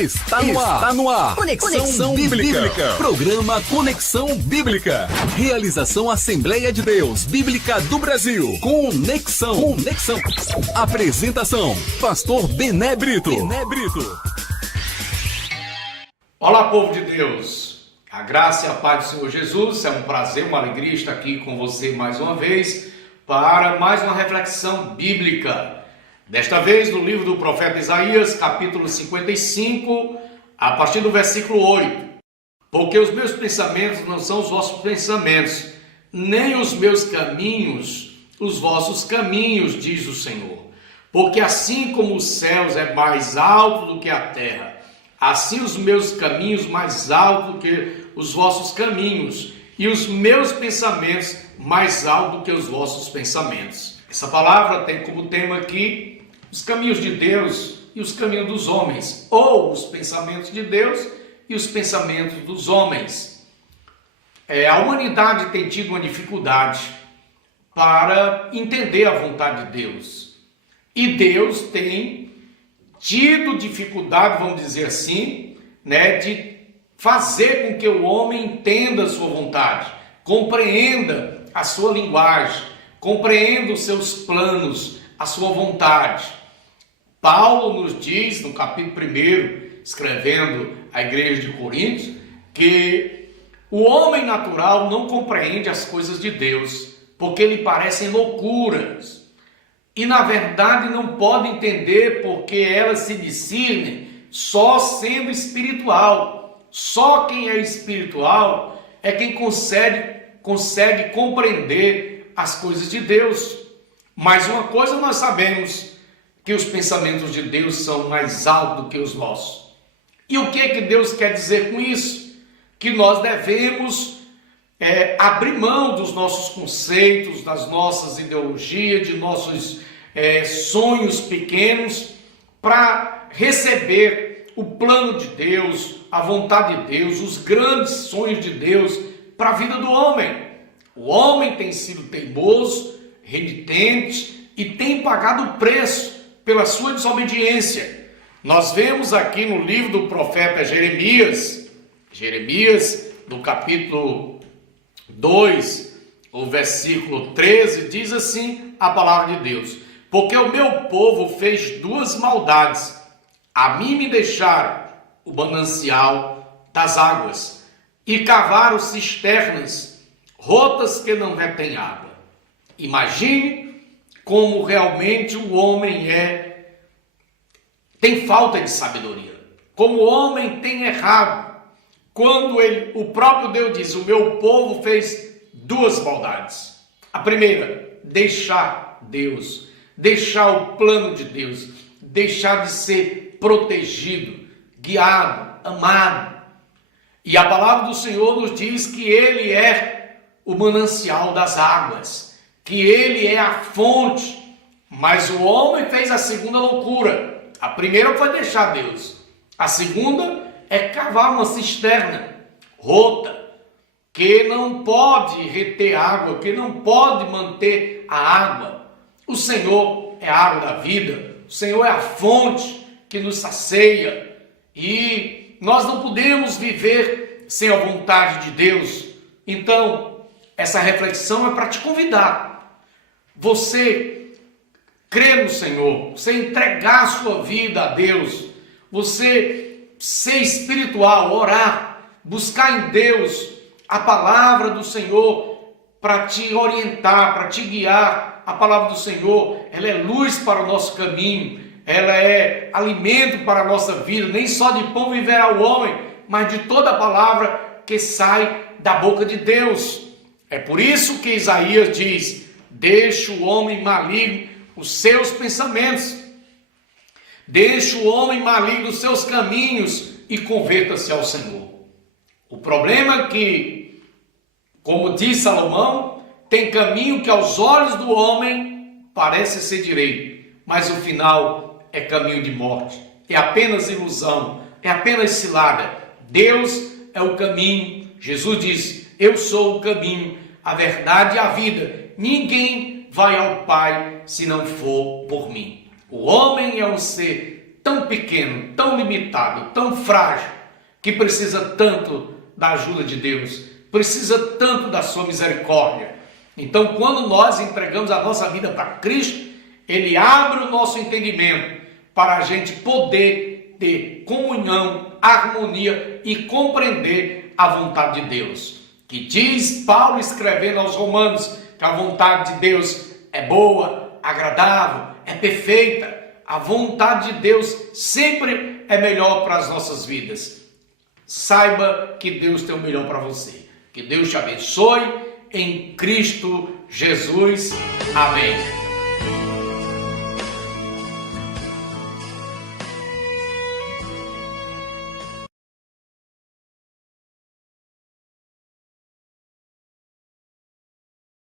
Está no ar. Conexão Bíblica. Programa Conexão Bíblica. Realização Assembleia de Deus Bíblica do Brasil. Conexão. Apresentação: Pastor Bené Brito. Olá, povo de Deus. A graça e a paz do Senhor Jesus. É um prazer, uma alegria estar aqui com você mais uma vez para mais uma reflexão bíblica. Desta vez no livro do profeta Isaías, capítulo 55, a partir do versículo 8. Porque os meus pensamentos não são os vossos pensamentos, nem os meus caminhos, os vossos caminhos, diz o Senhor. Porque assim como os céus é mais alto do que a terra, assim os meus caminhos mais alto do que os vossos caminhos, e os meus pensamentos mais alto do que os vossos pensamentos. Essa palavra tem como tema aqui os caminhos de Deus e os caminhos dos homens, ou os pensamentos de Deus e os pensamentos dos homens. A humanidade tem tido uma dificuldade para entender a vontade de Deus. E Deus tem tido dificuldade, vamos dizer assim, de fazer com que o homem entenda a sua vontade, compreenda a sua linguagem, compreenda os seus planos, a sua vontade. Paulo nos diz, no capítulo 1, escrevendo à igreja de Corinto, que o homem natural não compreende as coisas de Deus, porque lhe parecem loucuras. E na verdade não pode entender porque elas se discernem só sendo espiritual. Só quem é espiritual é quem consegue compreender as coisas de Deus. Mas uma coisa nós sabemos, que os pensamentos de Deus são mais altos do que os nossos. E o que Deus quer dizer com isso? Que nós devemos abrir mão dos nossos conceitos, das nossas ideologias, de nossos sonhos pequenos, para receber o plano de Deus, a vontade de Deus, os grandes sonhos de Deus para a vida do homem. O homem tem sido teimoso, renitente e tem pagado o preço pela sua desobediência. Nós vemos aqui no livro do profeta Jeremias, no capítulo 2, o versículo 13, diz assim a palavra de Deus: porque o meu povo fez duas maldades, a mim me deixaram o manancial das águas, e cavaram cisternas rotas que não retêm água. Imagine como realmente o homem tem falta de sabedoria, como o homem tem errado, quando o próprio Deus diz: o meu povo fez duas maldades. A primeira, deixar Deus, deixar o plano de Deus, deixar de ser protegido, guiado, amado. E a palavra do Senhor nos diz que Ele é o manancial das águas, que Ele é a fonte. Mas o homem fez a segunda loucura. A primeira foi deixar Deus. A segunda é cavar uma cisterna rota, que não pode reter água, que não pode manter a água. O Senhor é a água da vida. O Senhor é a fonte que nos sacia. E nós não podemos viver sem a vontade de Deus. Então, essa reflexão é para te convidar. Você crer no Senhor, você entregar a sua vida a Deus, você ser espiritual, orar, buscar em Deus a palavra do Senhor para te orientar, para te guiar. A palavra do Senhor, ela é luz para o nosso caminho, ela é alimento para a nossa vida. Nem só de pão viverá o homem, mas de toda a palavra que sai da boca de Deus. É por isso que Isaías diz: deixa o homem maligno os seus pensamentos, deixa o homem maligno os seus caminhos e converta-se ao Senhor. O problema é que, como diz Salomão, tem caminho que aos olhos do homem parece ser direito, mas o final é caminho de morte, é apenas ilusão, é apenas cilada. Deus é o caminho. Jesus disse: eu sou o caminho, a verdade e a vida. Ninguém vai ao Pai se não for por mim. O homem é um ser tão pequeno, tão limitado, tão frágil, que precisa tanto da ajuda de Deus, precisa tanto da sua misericórdia. Então, quando nós entregamos a nossa vida para Cristo, Ele abre o nosso entendimento para a gente poder ter comunhão, harmonia e compreender a vontade de Deus. Que diz Paulo escrevendo aos Romanos que a vontade de Deus é boa, agradável, é perfeita. A vontade de Deus sempre é melhor para as nossas vidas. Saiba que Deus tem o melhor para você. Que Deus te abençoe em Cristo Jesus. Amém.